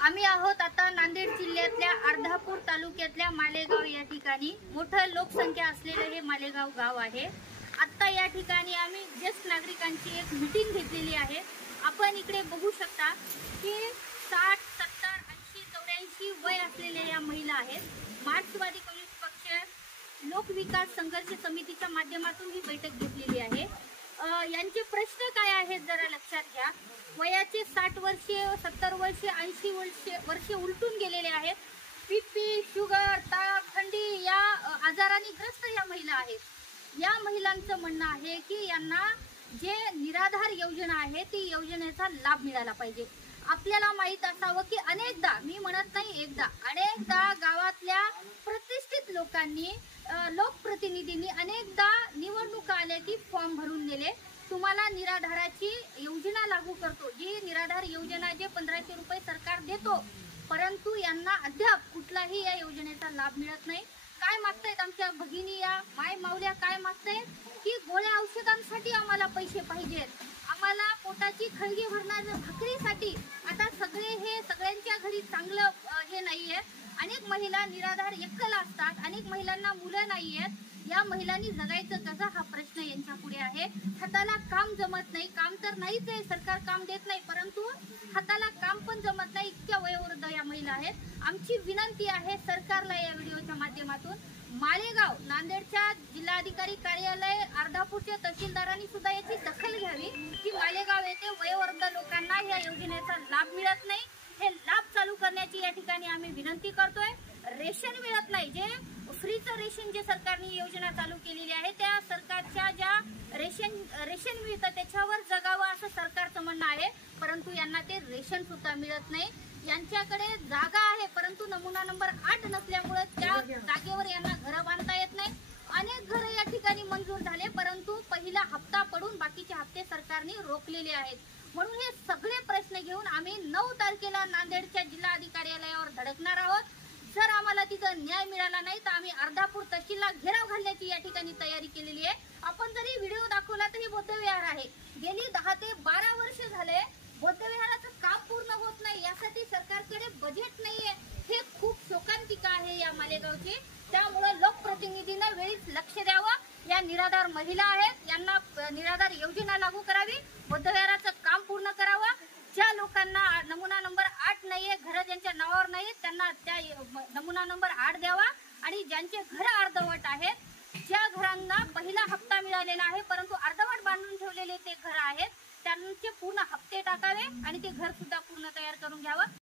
आम्ही आहोत आता नांदेड जिल्ह्यातल्या अर्धापूर तालुक्यातल्या मालेगाव या ठिकाणी। मोठं लोकसंख्या असलेलं हे मालेगाव गाव आहे। आता या ठिकाणी आम्ही ज्येष्ठ नागरिकांची एक मीटिंग घेतलेली आहे। आपण इकडे बघू शकता की 60, 70, 80, 84 वय असलेल्या या महिला आहेत। मार्क्सवादी कम्युनिस्ट पक्ष लोकविकास संघर्ष समितीच्या माध्यमातून ही बैठक घेतलेली आहे। यांचे प्रश्न काय आहेत जरा लक्षात घ्या। वयाचे 60 वर्षे, 70 वर्षे, 80 वर्षे उलटून गेलेले आहेत। बीपी, शुगर, ताप, थंडी या आजारांनी ग्रस्त या महिला आहेत। या महिलांचं म्हणणं आहे की यांना जे निराधार योजना आहे ती योजनेचा लाभ मिळाला पाहिजे। आपल्याला माहित असावं की अनेकदा, मी म्हणत नाही एकदा, अनेकदा गावातल्या प्रतिष्ठित लोकांनी, लोकप्रतिनिधींनी अनेकदा निवडणुका आल्या की फॉर्म भरून नेले। तुम्हाला निराधाराची योजना लागू करतो, जी निराधार योजना जे 1500 रुपये सरकार देतो, परंतु यांना अद्याप कुठलाही या योजनेचा लाभ मिळत नाही। काय मागतायत आमच्या भगिनी, या माय माऊल्या काय मागतायत की गोळ्या औषधांसाठी आम्हाला पैसे पाहिजेत, आम्हाला पोटाची खळगी भरणाऱ्या भाकरीसाठी। आता सगळ्यांच्या घरी चांगलं हे नाहीये। अनेक महिला निराधार एकल असतात, अनेक महिलांना मुलं नाहीयेत। या महिलांनी जगायचं कसं हा प्रश्न यांच्या पुढे आहे। हाताला काम जमत नाही, काम तर नाहीच आहे, सरकार काम देत नाही, परंतु हाताला काम पण जमत नाही, इतक्या वयोवृद्ध या महिला आहेत। आमची विनंती आहे सरकारला या व्हिडिओच्या माध्यमातून, मालेगाव नांदेडच्या जिल्हाधिकारी कार्यालय अर्धापूरच्या तहसीलदारांनी सुद्धा याची दखल घ्यावी की मालेगाव येथे वयोवृद्ध लोकांना या योजनेचा लाभ मिळत नाही। हे लाभ चालू करण्याची या ठिकाणी आम्ही विनंती करतोय। रेशन मिळत नाही, जे फ्रीचं रेशन जे सरकारने योजना चालू केलेली आहे, त्या सरकारच्या ज्या रेशन मिळतं त्याच्यावर जगावं असं सरकारचं म्हणणं आहे, परंतु यांना ते रेशन सुद्धा मिळत नाही। यांच्याकडे जागा आहे, परंतु नमुना नंबर 8 नसल्यामुळे त्या जागेवर यांना घरं बांधता येत नाही। अनेक घरं या ठिकाणी मंजूर झाले, परंतु पहिला हप्ता पडून बाकीचे हप्ते सरकारने रोखलेले आहेत। म्हणून हे सगळे प्रश्न घेऊन आम्ही 9 तारखेला नांदेडच्या जिल्हाधिकार्यालयावर धडकणार आहोत। जर आम्हाला तिथं न्याय मिळाला नाही तर आम्ही अर्धापूर तहसीलला घेराव घालण्याची या ठिकाणी तयारी केलेली आहे। आपण जरी व्हिडिओ दाखवला तर हे बौद्धविहार आहे, गेली 10 ते 12 वर्ष झाले बौद्धविहाराचं काम पूर्ण होत नाही, यासाठी सरकारकडे बजेट नाहीये। हे खूप शोकांतिका आहे या मालेगावची। त्यामुळे लोकप्रतिनिधींना वेळीच लक्ष द्यावं। या निराधार महिला आहेत, यांना निराधार योजना लागू करावी, बौद्धविहाराचं काम पूर्ण करावं। ज्या लोकांना नमुना नंबर 8 नाहीये, घर ज्यांच्या नावावर नाहीये, त्यांना त्या नमुना नंबर 8 द्यावा। आणि ज्यांचे घर अर्धवट आहेत, ज्या घरांना पहिला हप्ता मिळालेला आहे परंतु अर्धवट बांधून ठेवलेले ते घर आहेत, त्यांचे पूर्ण हप्ते टाकावे आणि ते घर सुद्धा पूर्ण तयार करून घ्यावं।